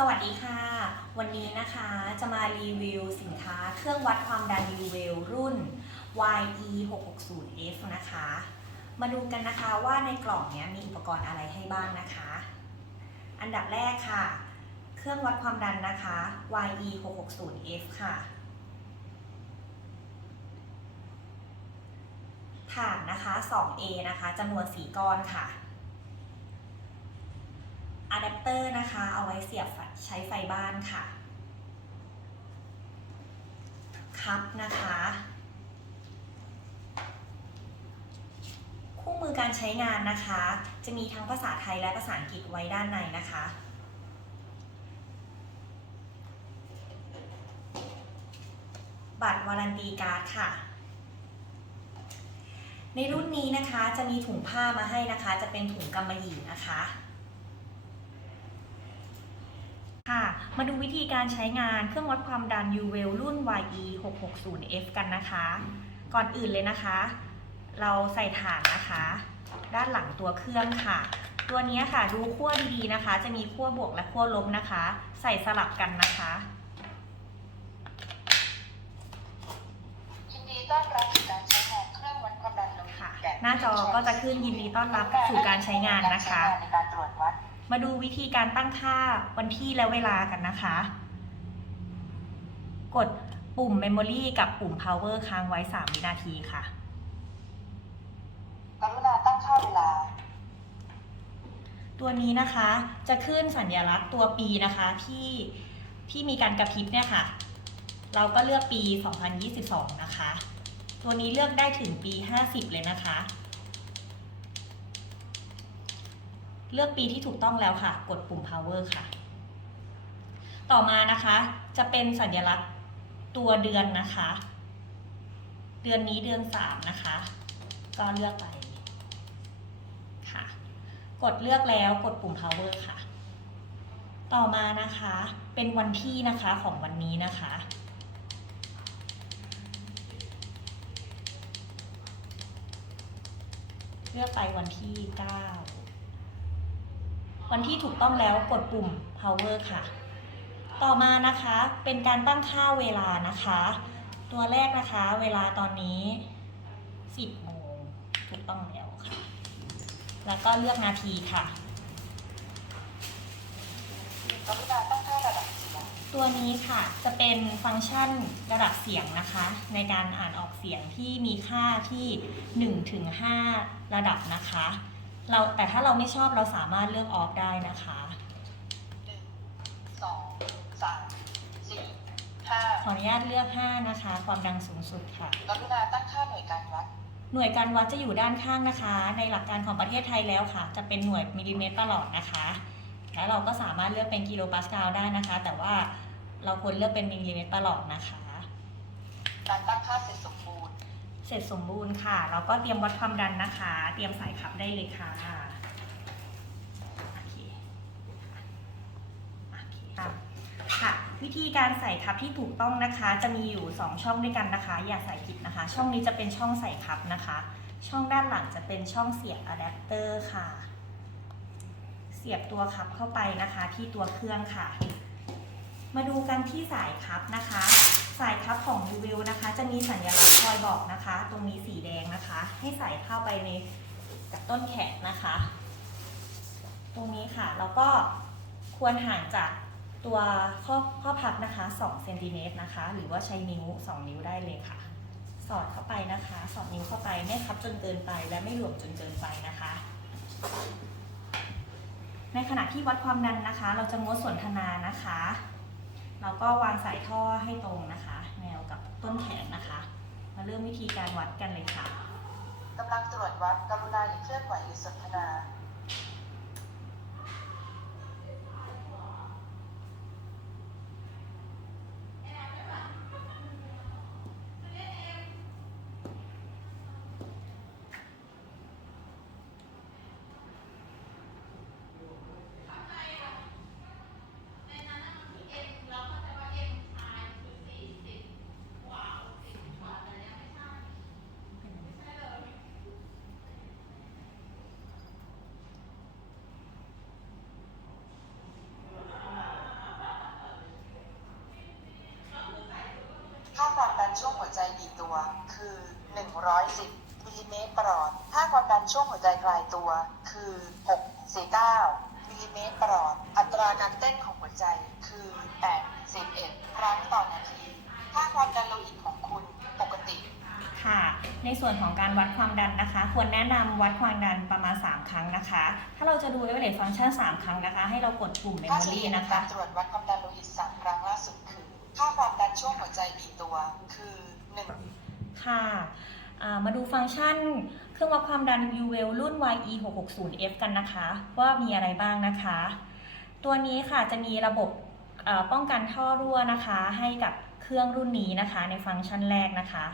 สวัสดีค่ะ วันนี้นะคะจะมารีวิวสินค้าเครื่องวัดความดันยูเวลรุ่น YE 6 6 0 F นะคะ มาดูกันนะคะว่าในกล่องนี้มีอุปกรณ์อะไรให้บ้างนะคะ อันดับแรกค่ะ เครื่องวัดความดันนะคะ YE 6 6 0 F ค่ะฐานนะคะ 2A นะคะจำนวน 4 ก้อนค่ะ อะแดปเตอร์นะคะ เอาไว้เสียบไฟใช้ไฟบ้านค่ะ คัพนะคะ คู่มือการใช้งานนะคะ จะมีทั้งภาษาไทยและภาษาอังกฤษไว้ด้านในนะคะบัตรวารันตีการ์ดค่ะ ในรุ่นนี้นะคะจะมีถุงผ้ามาให้นะคะ จะเป็นถุงกำมะหยี่นะคะ ค่ะ มาดูวิธีการใช้งานเครื่องวัดความดัน u w e l รุ่น YE 660 F กันนะคะ ก่อนอื่นเลยนะคะ เราใส่ฐานนะคะ ด้านหลังตัวเครื่องค่ะ ตัวนี้ค่ะดูขั้วดีๆนะคะ จะมีขั้วบวกและขั้วลบนะคะ ใส่สลับกันนะคะยินดีต้อนรับสู่การใช้งานเครื่องวัดความดันโลหิตค่ะแบบหน้าจอก็จะขึ้นยินดีต้อนรับสู่การใช้งานนะคะ ในการตรวจวัดมาดูวิธีการตั้งค่าวันที่และเวลากันนะคะ กดปุ่ม Memory กับปุ่ม Power ค้างไว้ 3 วินาทีค่ะกรุณาตั้งค่าเวลา ตัวนี้นะคะจะขึ้นสัญลักษณ์ตัวปีนะคะที่ที่มีการกระพริบเนี่ยค่ะ เราก็เลือกปี 2022 นะคะ ตัวนี้เลือกได้ถึงปี 50 เลยนะคะ เลือกปีที่ถูกต้องแล้วค่ะ กดปุ่ม power ค่ะ ต่อมานะคะ จะเป็นสัญลักษณ์ตัวเดือนนะคะ เดือนนี้เดือน3นะคะ ก็เลือกไปค่ะ กดเลือกแล้วกดปุ่ม power ค่ะ ต่อมานะคะ เป็นวันที่นะคะของวันนี้นะคะเลือกไปวันที่ 9 วันที่ถูกต้องแล้วกดปุ่ม power ค่ะ ต่อมานะคะเป็นการตั้งค่าเวลานะคะ ตัวแรกนะคะเวลาตอนนี้ 10โมงถูกต้องแล้วค่ะ แล้วก็เลือกนาทีค่ะกรุณาตั้งค่าระดับเสียงตัวนี้ค่ะจะเป็นฟังก์ชันระดับเสียงนะคะ ในการอ่านออกเสียงที่มีค่าที่1ถึง5ระดับนะคะ เราแต่ถ้าเราไม่ชอบเราสามารถเลือกออฟได้นะคะหนึ่งสองสามสี่ห้าขออนุญาตเลือก 5 นะคะ ความดังสูงสุดค่ะ กรุณาตั้งค่าหน่วยการวัดหน่วยการวัดจะอยู่ด้านข้างนะคะ ในหลักการของประเทศไทยแล้วค่ะ จะเป็นหน่วยมิลลิเมตรตลอดนะคะ แล้วเราก็สามารถเลือกเป็นกิโลปาสกาลได้นะคะ แต่ว่าเราควรเลือกเป็นมิลลิเมตรตลอดนะคะ การตั้งค่าเสร็จสมบูรณ์ เสร็จสมบูรณ์ค่ะเราก็เตรียมวัดความดันนะคะ เตรียมสายขับได้เลยค่ะโอเคโอเคค่ะ วิธีการใส่ขับที่ถูกต้องนะคะ จะมีอยู่ 2 ช่องด้วยกันนะคะ อย่าใส่ผิดนะคะ ช่องนี้จะเป็นช่องใส่ขับนะคะ ช่องด้านหลังจะเป็นช่องเสียบอะแดปเตอร์ค่ะ เสียบตัวขับเข้าไปนะคะ ที่ตัวเครื่องค่ะ มาดูกันที่สายคับนะคะ สายคับของยูวิลนะคะ จะมีสัญลักษณ์คอยบอกนะคะ ตรงนี้สีแดงนะคะ ให้ใส่เข้าไปในกับต้นแขนนะคะ ตรงนี้ค่ะแล้วก็ควรห่างจากตัวข้อข้อพับนะคะ2เซนติเมตรนะคะ หรือว่าใช้นิ้ว 2 นิ้วได้เลยค่ะ สอดเข้าไปนะคะ สอดนิ้วเข้าไปไม่คับจนเกินไปและไม่หลวมจนเกินไปนะคะ ในขณะที่วัดความดันนะคะ เราจะงดสนทนานะคะเราก็วางสายท่อให้ตรงนะคะ ต้นแขนนะคะ มาเริ่มวิธีการวัดกันเลยค่ะกำลังตรวจวัดกรุณาอย่าเคลื่อนไหวหรือสนทนา 110มิลลิเมตรประหลอด ค่าความดันช่วงหัวใจคลายตัว คือ649มิลลิเมตรประหลอด อัตราการเต้นของหัวใจคือ81ครั้งต่อนาที ค่าความดันโลหิตของคุณปกติ ค่ะ ในส่วนของการวัดความดันนะคะ ควรแนะนำวัดความดันประมาณ 3 ครั้งนะคะ ถ้าเราจะดู average function 3 ครั้งนะคะ ให้เรากดปุ่ม ค่าเฉ memory ลี่ยในนะกาคะรตรวจวัดความดันโลหิตสามครั้งล่าสุดคือ ค่าความดันช่วงหัวใจบีบตัว คือ1 ค่ะอ่า มาดูฟังก์ชัน เครื่องวัดความดัน u w e l รุ่น YE660F กันนะคะ ว่ามีอะไรบ้างนะคะ ตัวนี้ค่ะจะมีระบบป้องกันท่อรั่วนะคะ ให้กับเครื่องรุ่นนี้นะคะในฟังก์ชันแรกนะคะ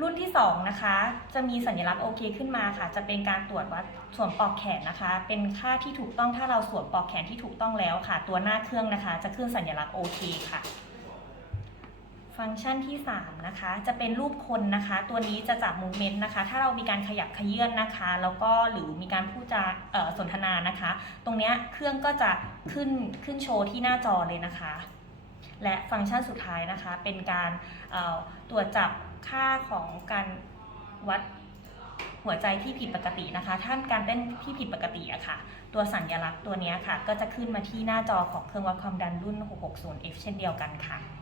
รุ่นที่2นะคะจะมีสัญลักษณ์โอเคขึ้นมาค่ะ จะเป็นการตรวจวัดส่วนปลอกแขนนะคะ เป็นค่าที่ถูกต้องถ้าเราสวมปลอกแขนที่ถูกต้องแล้วค่ะ ตัวหน้าเครื่องนะคะ จะขึ้นสัญลักษณ์โอเคค่ะ ฟังก์ชันที่ 3 นะคะ จะเป็นรูปคนนะคะ ตัวนี้จะจับมูเมนต์นะคะ ถ้าเรามีการขยับขยื่นนะคะ แล้วก็หรือมีการพูดจาเอ่อสนทนานะคะ ตรงเนี้ยเครื่องก็จะขึ้นขึ้นโชว์ที่หน้าจอเลยนะคะ และฟังก์ชันสุดท้ายนะคะ เป็นการตรวจจับค่าของการวัดหัวใจที่ผิดปกตินะคะถ้านการเต้นที่ผิดปกติอะค่ะ ตัวสัญลักษณ์ตัวเนี้ยค่ะ ก็จะขึ้นมาที่หน้าจอของเครื่องวัดความดันรุ่น 660F เช่นเดียวกันค่ะ